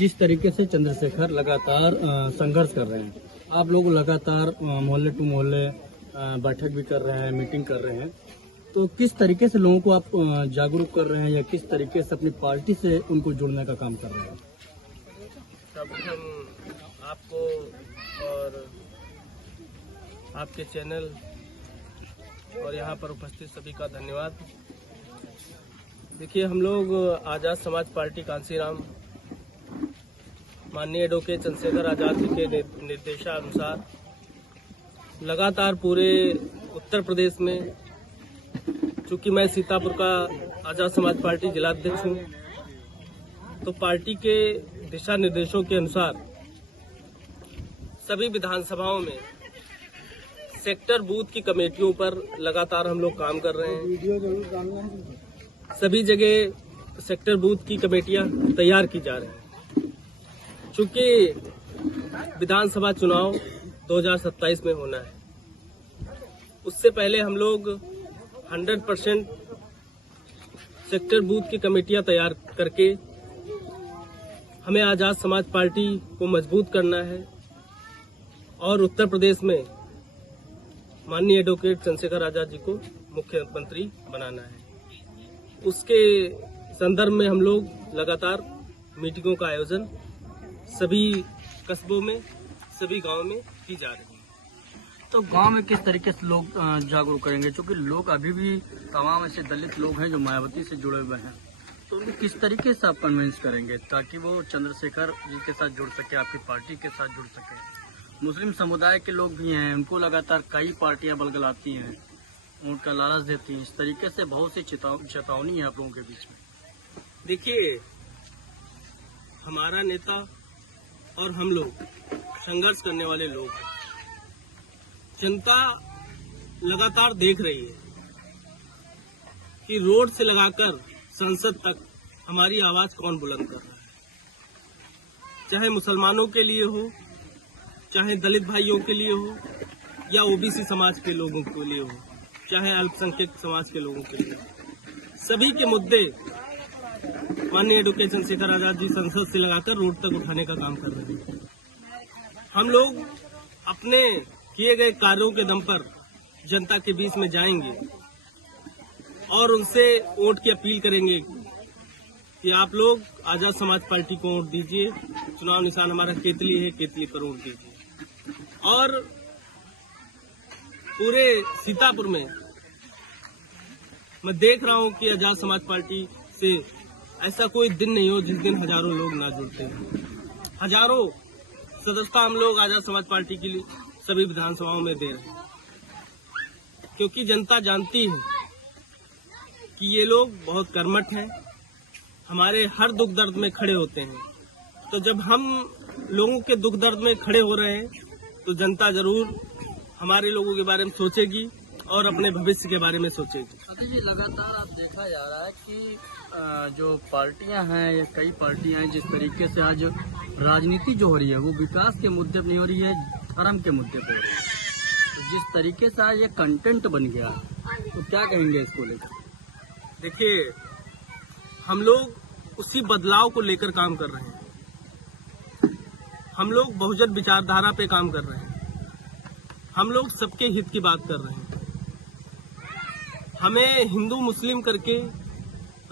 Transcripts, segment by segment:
जिस तरीके से चंद्रशेखर लगातार संघर्ष कर रहे हैं, आप लोग लगातार मोहल्ले टू मोहल्ले बैठक भी कर रहे हैं, मीटिंग कर रहे हैं, तो किस तरीके से लोगों को आप जागरूक कर रहे हैं या किस तरीके से अपनी पार्टी से उनको जोड़ने का काम कर रहे हैं? सर्वप्रथम आपको और आपके चैनल और यहाँ पर उपस्थित सभी का धन्यवाद। देखिए, हम लोग आज़ाद समाज पार्टी कांसीराम माननीय एडवोकेट चंद्रशेखर आजाद जी के निर्देशानुसार लगातार पूरे उत्तर प्रदेश में, चूंकि मैं सीतापुर का आज़ाद समाज पार्टी जिलाध्यक्ष हूँ, तो पार्टी के दिशा निर्देशों के अनुसार सभी विधानसभाओं में सेक्टर बूथ की कमेटियों पर लगातार हम लोग काम कर रहे हैं। सभी जगह सेक्टर बूथ की कमेटियां तैयार की जा रही हैं। चूंकि विधानसभा चुनाव 2027 में होना है, उससे पहले हम लोग 100% सेक्टर बूथ की कमेटियां तैयार करके हमें आज़ाद समाज पार्टी को मजबूत करना है और उत्तर प्रदेश में माननीय एडवोकेट चंद्रशेखर आजाद जी को मुख्यमंत्री बनाना है। उसके संदर्भ में हम लोग लगातार मीटिंगों का आयोजन सभी कस्बों में, सभी गांवों में की जा रही है। तो गांव में किस तरीके से लोग जागरूक करेंगे, क्योंकि लोग अभी भी तमाम ऐसे दलित लोग हैं जो मायावती से जुड़े हुए हैं, तो उनको किस तरीके से आप कन्विंस करेंगे ताकि वो चंद्रशेखर जी के साथ जुड़ सके, आपकी पार्टी के साथ जुड़ सके? मुस्लिम समुदाय के लोग भी हैं, उनको लगातार कई पार्टियां बलगलाती हैं, उनका लालच देती हैं। इस तरीके से बहुत सी चेतावनी है आप लोगों के बीच में। देखिए, हमारा नेता और हम लोग संघर्ष करने वाले लोग हैं। जनता लगातार देख रही है कि रोड से लगाकर संसद तक हमारी आवाज कौन बुलंद कर रहा है। चाहे मुसलमानों के लिए हो, चाहे दलित भाइयों के लिए हो, या ओबीसी समाज के लोगों के लिए हो, चाहे अल्पसंख्यक समाज के लोगों के लिए, सभी के मुद्दे माननीय एडवोकेट चंद्रशेखर आजाद जी संसद से लगाकर रोड तक उठाने का काम कर रहे हैं। हम लोग अपने किए गए कार्यों के दम पर जनता के बीच में जाएंगे और उनसे वोट की अपील करेंगे कि आप लोग आजाद समाज पार्टी को वोट दीजिए। चुनाव निशान हमारा केतली है, केतली पर वोट दीजिए। और पूरे सीतापुर में मैं देख रहा हूं कि आजाद समाज पार्टी से ऐसा कोई दिन नहीं हो जिस दिन हजारों लोग ना जुड़ते हैं। हजारों सदस्यता हम लोग आजाद समाज पार्टी के लिए सभी विधानसभाओं में दे रहे हैं, क्योंकि जनता जानती है कि ये लोग बहुत कर्मठ हैं, हमारे हर दुख दर्द में खड़े होते हैं। तो जब हम लोगों के दुख दर्द में खड़े हो रहे हैं तो जनता जरूर हमारे लोगों के बारे में सोचेगी और अपने भविष्य के बारे में सोचेगी। जी, लगातार आप देखा जा रहा है कि जो पार्टियां हैं या कई पार्टियां हैं, जिस तरीके से आज राजनीति जो हो रही है वो विकास के मुद्दे पर नहीं हो रही है, धर्म के मुद्दे पर हो रही है। तो जिस तरीके से आज ये कंटेंट बन गया, तो क्या कहेंगे इसको लेकर? देखिए, हम लोग उसी बदलाव को लेकर काम कर रहे हैं। हम लोग बहुजन विचारधारा पे काम कर रहे हैं। हम लोग सबके हित की बात कर रहे हैं। हमें हिंदू मुस्लिम करके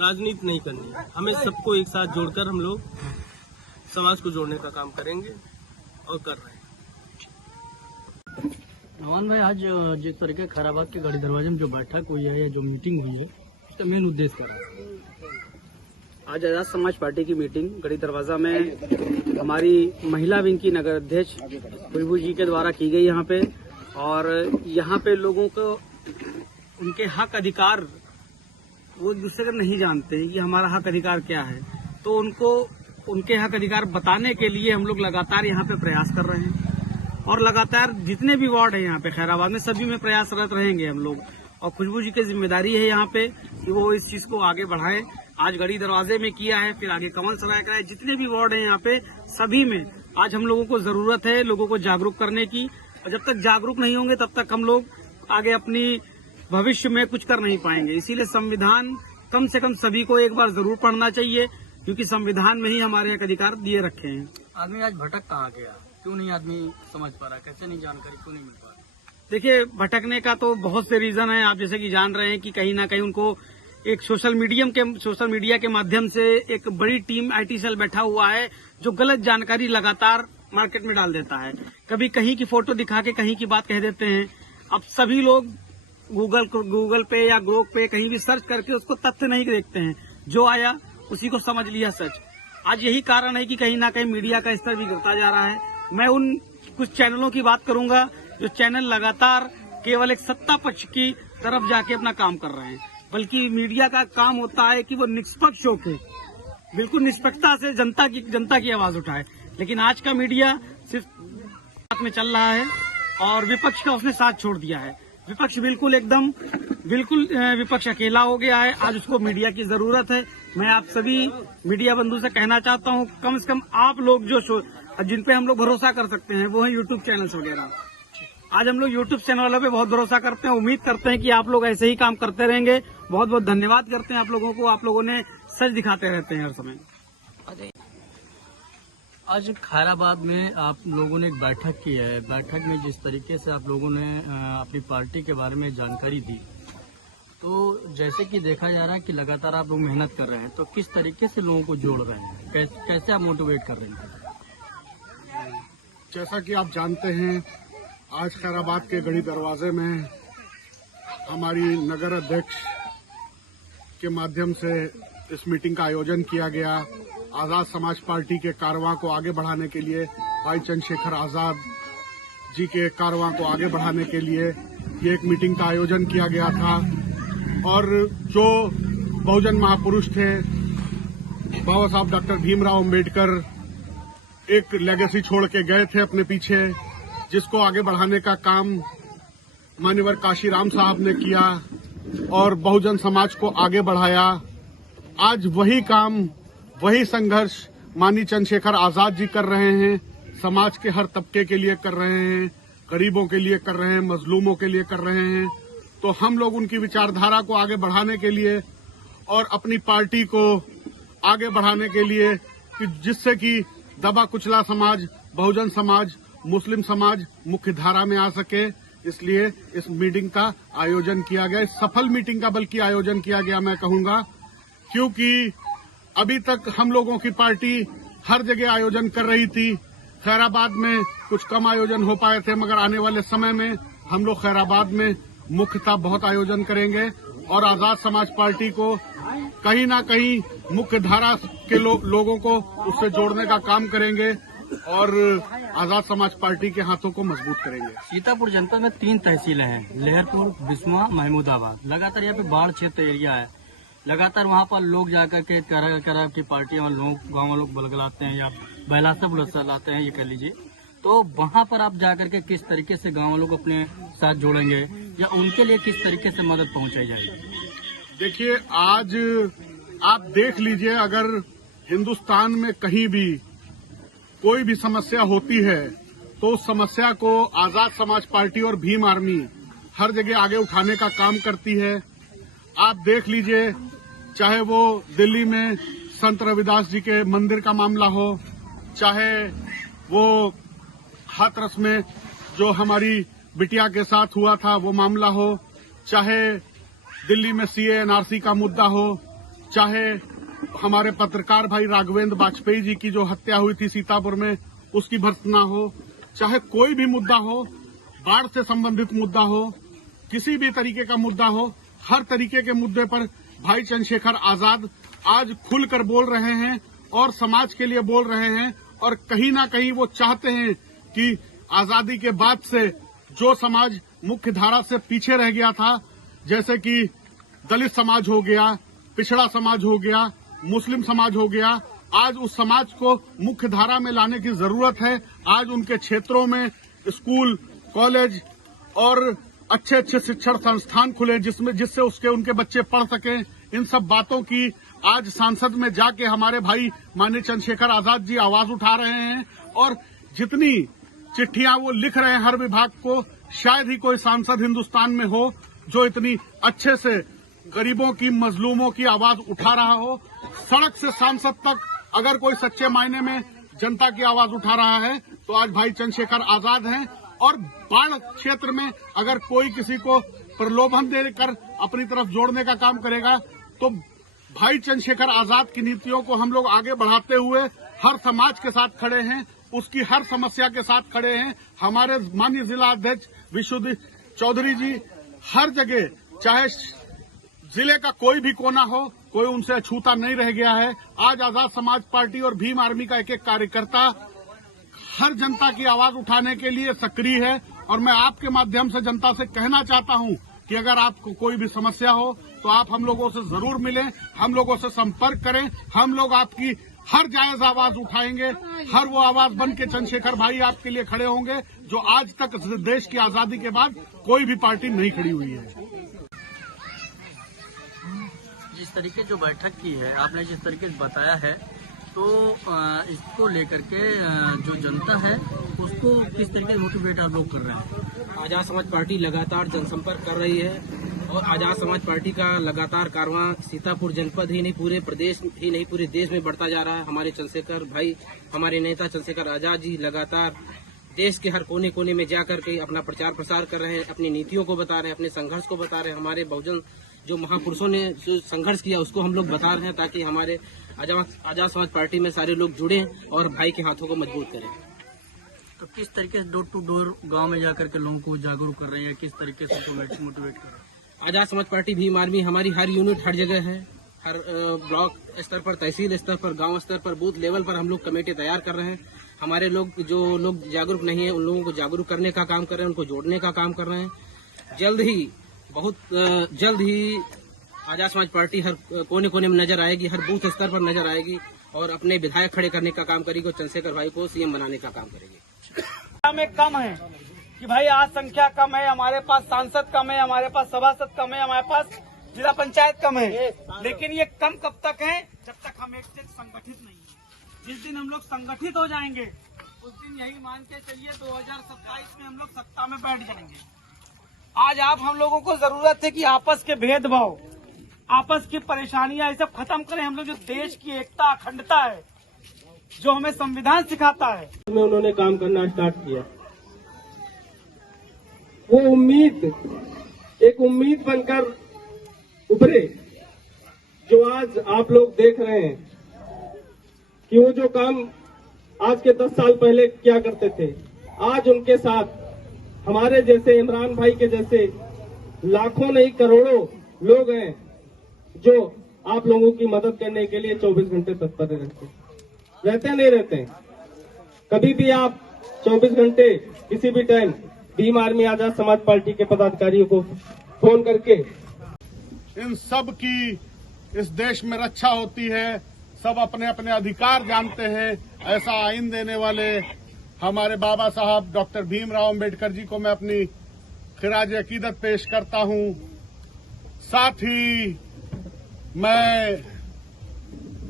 राजनीति नहीं करनी है। हमें सबको एक साथ जोड़कर हम लोग समाज को जोड़ने का काम करेंगे और कर रहे हैं। नवान भाई, आज जिस तरीके खैराबाद के गढ़ी दरवाजे में जो बैठक हुई है या जो मीटिंग हुई है, उसका मेन उद्देश्य क्या है? आज आजाद समाज पार्टी की मीटिंग गढ़ी दरवाजा में हमारी महिला विंग की नगर अध्यक्ष खुशबू जी के द्वारा की गई यहाँ पे। और यहाँ पे लोगों को उनके हक अधिकार, वो दूसरे को नहीं जानते हैं कि हमारा हक अधिकार क्या है, तो उनको उनके हक अधिकार बताने के लिए हम लोग लगातार यहाँ पे प्रयास कर रहे हैं। और लगातार जितने भी वार्ड है यहाँ पे खैराबाद में, सभी में प्रयासरत रहेंगे हम लोग। और खुशबू जी की जिम्मेदारी है यहाँ पे कि वो इस चीज को आगे बढ़ाएं। आज गढ़ी दरवाजे में किया है, फिर आगे कमल सराय कराए, जितने भी वार्ड हैं यहाँ पे सभी में आज हम लोगों को जरूरत है लोगों को जागरूक करने की। और जब तक जागरूक नहीं होंगे तब तक हम लोग आगे अपनी भविष्य में कुछ कर नहीं पाएंगे। इसीलिए संविधान कम से कम सभी को एक बार जरूर पढ़ना चाहिए। क्योंकि संविधान में ही हमारे एक अधिकार दिए रखे हैं। आदमी आज भटक कहाँ गया, क्यों नहीं आदमी समझ पा रहा, कैसे नहीं जानकारी क्यों नहीं मिल पा रही? देखिए, भटकने का तो बहुत से रीजन है। आप जैसे कि जान रहे हैं कि कहीं ना कहीं उनको एक सोशल मीडिया के माध्यम से एक बड़ी टीम IT सेल बैठा हुआ है जो गलत जानकारी लगातार मार्केट में डाल देता है। कभी कहीं की फोटो दिखा के कहीं की बात कह देते हैं। अब सभी लोग गूगल पे या ग्रोक पे कहीं भी सर्च करके उसको तथ्य नहीं देखते हैं, जो आया उसी को समझ लिया सच। आज यही कारण है कि कहीं ना कहीं मीडिया का स्तर भी गिरता जा रहा है। मैं उन कुछ चैनलों की बात करूंगा जो चैनल लगातार केवल एक सत्ता पक्ष की तरफ जाके अपना काम कर रहे हैं, बल्कि मीडिया का काम होता है कि वो निष्पक्ष होकर बिल्कुल निष्पक्षता से जनता की आवाज उठाए। लेकिन आज का मीडिया सिर्फ साथ में चल रहा है और विपक्ष का उसने साथ छोड़ दिया है। विपक्ष बिल्कुल विपक्ष अकेला हो गया है। आज उसको मीडिया की जरूरत है। मैं आप सभी मीडिया बंधु से कहना चाहता हूं, कम से कम आप लोग जिन पे हम लोग भरोसा कर सकते हैं वो है यूट्यूब चैनल्स वगैरह। आज हम लोग यूट्यूब चैनल वालों पे बहुत भरोसा करते हैं। उम्मीद करते हैं कि आप लोग ऐसे ही काम करते रहेंगे। बहुत बहुत धन्यवाद करते हैं आप लोगों को। आप लोगों ने सच दिखाते रहते हैं हर समय। आज खैराबाद में आप लोगों ने एक बैठक की है। बैठक में जिस तरीके से आप लोगों ने अपनी पार्टी के बारे में जानकारी दी, तो जैसे कि देखा जा रहा है कि लगातार आप लोग मेहनत कर रहे हैं, तो किस तरीके से लोगों को जोड़ रहे हैं, कैसे आप मोटिवेट कर रहे हैं? जैसा कि आप जानते हैं, आज खैराबाद के गढ़ी दरवाजे में हमारी नगर अध्यक्ष के माध्यम से इस मीटिंग का आयोजन किया गया। आजाद समाज पार्टी के कारवां को आगे बढ़ाने के लिए, भाई चंद्रशेखर आजाद जी के कारवां को आगे बढ़ाने के लिए ये एक मीटिंग का आयोजन किया गया था। और जो बहुजन महापुरुष थे, बाबा साहब डॉक्टर भीमराव अम्बेडकर एक लेगेसी छोड़ के गए थे अपने पीछे, जिसको आगे बढ़ाने का काम मान्यवर काशीराम साहब ने किया और बहुजन समाज को आगे बढ़ाया। आज वही काम, वही संघर्ष माननीय चंद्रशेखर आजाद जी कर रहे हैं। समाज के हर तबके के लिए कर रहे हैं, गरीबों के लिए कर रहे हैं, मजलूमों के लिए कर रहे हैं। तो हम लोग उनकी विचारधारा को आगे बढ़ाने के लिए और अपनी पार्टी को आगे बढ़ाने के लिए, कि जिससे कि दबा कुचला समाज, बहुजन समाज, मुस्लिम समाज मुख्य धारा में आ सके, इसलिए इस मीटिंग का आयोजन किया गया। इस सफल मीटिंग का बल्कि आयोजन किया गया मैं कहूंगा, क्योंकि अभी तक हम लोगों की पार्टी हर जगह आयोजन कर रही थी। खैराबाद में कुछ कम आयोजन हो पाए थे, मगर आने वाले समय में हम लोग खैराबाद में मुख्यतः बहुत आयोजन करेंगे और आजाद समाज पार्टी को कहीं ना कहीं मुख्य धारा के लोगों को उससे जोड़ने का काम करेंगे और आजाद समाज पार्टी के हाथों को मजबूत करेंगे। सीतापुर जनपद में 3 तहसीलें हैं, लहरपुर, बिस्वा, महमूदाबाद। लगातार यहाँ पे बाढ़ क्षेत्र एरिया है। लगातार वहाँ पर लोग जाकर के तरह की पार्टियां लोग गाँव लोग बुलगलाते हैं या बहलासा बुलगलाते हैं, ये कह लीजिए। तो वहाँ पर आप जाकर के किस तरीके से गाँव लोग अपने साथ जोड़ेंगे या उनके लिए किस तरीके से मदद पहुँचाई जाएगी? देखिए, आज आप देख लीजिए, अगर हिंदुस्तान में कहीं भी कोई भी समस्या होती है तो उस समस्या को आजाद समाज पार्टी और भीम आर्मी हर जगह आगे उठाने का काम करती है। आप देख लीजिए, चाहे वो दिल्ली में संत रविदास जी के मंदिर का मामला हो, चाहे वो हाथरस में जो हमारी बिटिया के साथ हुआ था वो मामला हो, चाहे दिल्ली में CA NRC का मुद्दा हो, चाहे हमारे पत्रकार भाई राघवेंद्र वाजपेयी जी की जो हत्या हुई थी सीतापुर में उसकी भर्त्सना हो, चाहे कोई भी मुद्दा हो, बाढ़ से संबंधित मुद्दा हो, किसी भी तरीके का मुद्दा हो, हर तरीके के मुद्दे पर भाई चंद्रशेखर आजाद आज खुलकर बोल रहे हैं और समाज के लिए बोल रहे हैं। और कहीं ना कहीं वो चाहते हैं कि आजादी के बाद से जो समाज मुख्य धारा से पीछे रह गया था, जैसे कि दलित समाज हो गया, पिछड़ा समाज हो गया, मुस्लिम समाज हो गया, आज उस समाज को मुख्य धारा में लाने की जरूरत है। आज उनके क्षेत्रों में स्कूल, कॉलेज और अच्छे अच्छे शिक्षण संस्थान खुले जिससे उनके बच्चे पढ़ सकें। इन सब बातों की आज संसद में जाके हमारे भाई माननीय चंद्रशेखर आजाद जी आवाज उठा रहे हैं और जितनी चिट्ठियां वो लिख रहे हैं हर विभाग को, शायद ही कोई सांसद हिंदुस्तान में हो जो इतनी अच्छे से गरीबों की, मजलूमों की आवाज उठा रहा हो। सड़क से सांसद तक अगर कोई सच्चे मायने में जनता की आवाज उठा रहा है तो आज भाई चंद्रशेखर आजाद हैं। और बाढ़ क्षेत्र में अगर कोई किसी को प्रलोभन देकर अपनी तरफ जोड़ने का काम करेगा तो भाई चंद्रशेखर आजाद की नीतियों को हम लोग आगे बढ़ाते हुए हर समाज के साथ खड़े हैं, उसकी हर समस्या के साथ खड़े हैं। हमारे माननीय जिला अध्यक्ष विशुद्ध चौधरी जी हर जगह, चाहे जिले का कोई भी कोना हो, कोई उनसे अछूता नहीं रह गया है। आज आजाद समाज पार्टी और भीम आर्मी का एक एक कार्यकर्ता हर जनता की आवाज उठाने के लिए सक्रिय है। और मैं आपके माध्यम से जनता से कहना चाहता हूं कि अगर आपको कोई भी समस्या हो तो आप हम लोगों से जरूर मिलें, हम लोगों से संपर्क करें। हम लोग आपकी हर जायज आवाज उठाएंगे, हर वो आवाज बन के चंद्रशेखर भाई आपके लिए खड़े होंगे जो आज तक देश की आजादी के बाद कोई भी पार्टी नहीं खड़ी हुई है। जिस तरीके जो बैठक की है, आपने जिस तरीके से बताया है, तो इसको लेकर के जो जनता है उसको किस तरीके से मोटिवेट आप लोग कर रहे हैं? आजाद समाज पार्टी लगातार जनसंपर्क कर रही है और आजाद समाज पार्टी का लगातार कारवां सीतापुर जनपद ही नहीं पूरे प्रदेश ही नहीं पूरे देश में बढ़ता जा रहा है। हमारे चंद्रशेखर भाई, हमारे नेता चंद्रशेखर आजाद जी लगातार देश के हर कोने कोने में जाकर के अपना प्रचार प्रसार कर रहे हैं, अपनी नीतियों को बता रहे हैं, अपने संघर्ष को बता रहे हैं। हमारे बहुजन जो महापुरुषों ने जो संघर्ष किया उसको हम लोग बता रहे हैं ताकि हमारे आजाद समाज पार्टी में सारे लोग जुड़े और भाई के हाथों को मजबूत करें। तो किस तरीके से डोर टू डोर गांव में जाकर के लोगों को जागरूक कर रही है, किस तरीके से मोटिवेट कर रही है? आजाद समाज पार्टी भीम आर्मी हमारी हर यूनिट हर जगह है, हर ब्लॉक स्तर पर, तहसील स्तर पर, गांव स्तर पर, बूथ लेवल पर हम लोग कमेटी तैयार कर रहे हैं। हमारे लोग जो लोग जागरूक नहीं है उन लोगों को जागरूक करने का काम कर रहे हैं, उनको जोड़ने का काम कर रहे हैं। जल्द ही, बहुत जल्द ही आजाद समाज पार्टी हर कोने कोने में नजर आएगी, हर बूथ स्तर पर नजर आएगी और अपने विधायक खड़े करने का काम करेगी और चंद्रशेखर भाई को सीएम बनाने का काम करेगी। में कम है कि भाई आज संख्या कम है, हमारे पास सांसद कम है, हमारे पास सभासद कम है, हमारे पास जिला पंचायत कम है, लेकिन ये कम कब तक है? जब तक हम एक से संगठित नहीं है। जिस दिन हम लोग संगठित हो जाएंगे उस दिन यही मान के चलिए 2027 में हम लोग सत्ता में बैठ जाएंगे। आज आप हम लोगों को जरूरत है कि आपस के भेदभाव, आपस की परेशानियां, ये सब खत्म करें। हम लोग जो देश की एकता अखंडता है, जो हमें संविधान सिखाता है, में उन्होंने काम करना स्टार्ट किया। वो उम्मीद एक उम्मीद बनकर उभरे जो आज आप लोग देख रहे हैं कि वो जो काम आज के 10 साल पहले क्या करते थे, आज उनके साथ हमारे जैसे इमरान भाई के जैसे लाखों नहीं करोड़ों लोग हैं जो आप लोगों की मदद करने के लिए 24 घंटे तत्पर रहते नहीं रहते हैं। कभी भी आप 24 घंटे किसी भी time Bhim army Azad Samaj party के पदाधिकारियों को फोन करके इन सब की इस देश में रक्षा होती है, सब अपने अपने अधिकार जानते हैं। ऐसा आइन देने वाले हमारे बाबा साहब डॉक्टर भीमराव अंबेडकर जी को मैं अपनी खिराज अकीदत पेश करता हूं। साथ ही मैं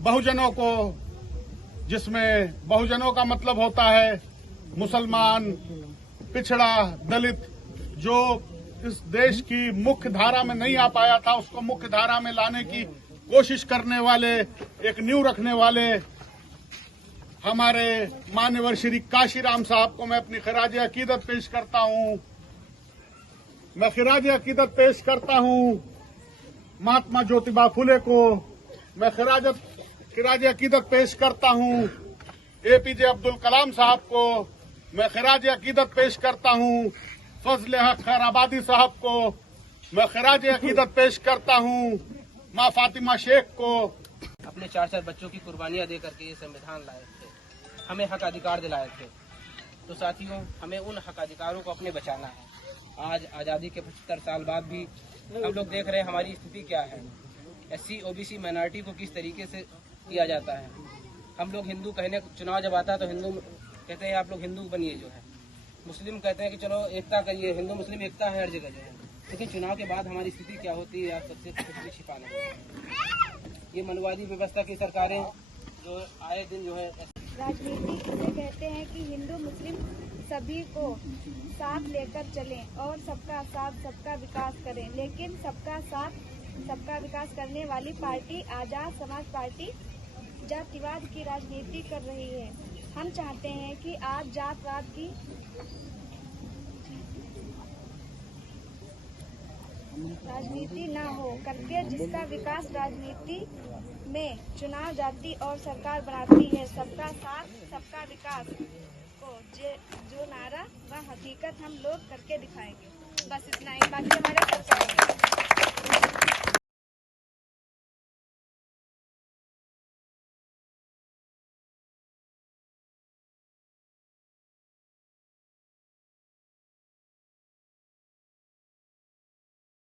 बहुजनों को, जिसमें बहुजनों का मतलब होता है मुसलमान, पिछड़ा, दलित, जो इस देश की मुख्य धारा में नहीं आ पाया था, उसको मुख्य धारा में लाने की कोशिश करने वाले, एक नींव रखने वाले हमारे मान्यवर श्री काशीराम साहब को मैं अपनी खिराज अकीदत पेश करता हूं। मैं खिराज अकीदत पेश करता हूं महात्मा ज्योतिबा फुले को, मैं खिराज अकीदत पेश करता हूं एपीजे अब्दुल कलाम साहब को, मैं खिराज अकीदत पेश करता हूं फजल हक खैराबादी साहब को, मैं खिराज अकीदत पेश करता हूं माँ फातिमा शेख को। अपने 4 बच्चों की कुर्बानियां देकर के ये संविधान लाए थे, हमें हक अधिकार दिलाए थे। तो साथियों, हमें उन हक अधिकारों को अपने बचाना है। आज आज़ादी के 75 साल बाद भी हम लोग देख रहे हैं हमारी स्थिति क्या है। SC OBC माइनॉरिटी को किस तरीके से किया जाता है। हम लोग हिंदू कहने, चुनाव जब आता है तो हिंदू कहते हैं आप लोग हिंदू बनिए जो है, मुस्लिम कहते हैं कि चलो एकता करिए, हिंदू मुस्लिम एकता है हर जगह जो है। लेकिन चुनाव के बाद हमारी स्थिति क्या होती है आप सबसे कुछ भी छिपा नहीं। ये मनवादी व्यवस्था की सरकारें जो आए दिन जो है, राजनीति इसे कहते हैं कि हिंदू मुस्लिम सभी को साथ लेकर चलें और सबका साथ सबका विकास करें, लेकिन सबका साथ सबका विकास करने वाली पार्टी आजाद समाज पार्टी जातिवाद की राजनीति कर रही है। हम चाहते हैं कि आज जातवाद की राजनीति ना हो करके जिसका विकास राजनीति में चुनाव जाति और सरकार बनाती है। सबका साथ सबका विकास को जो नारा व हकीकत हम लोग करके दिखाएंगे। बस इतना ही, बाकी हमारे सरकार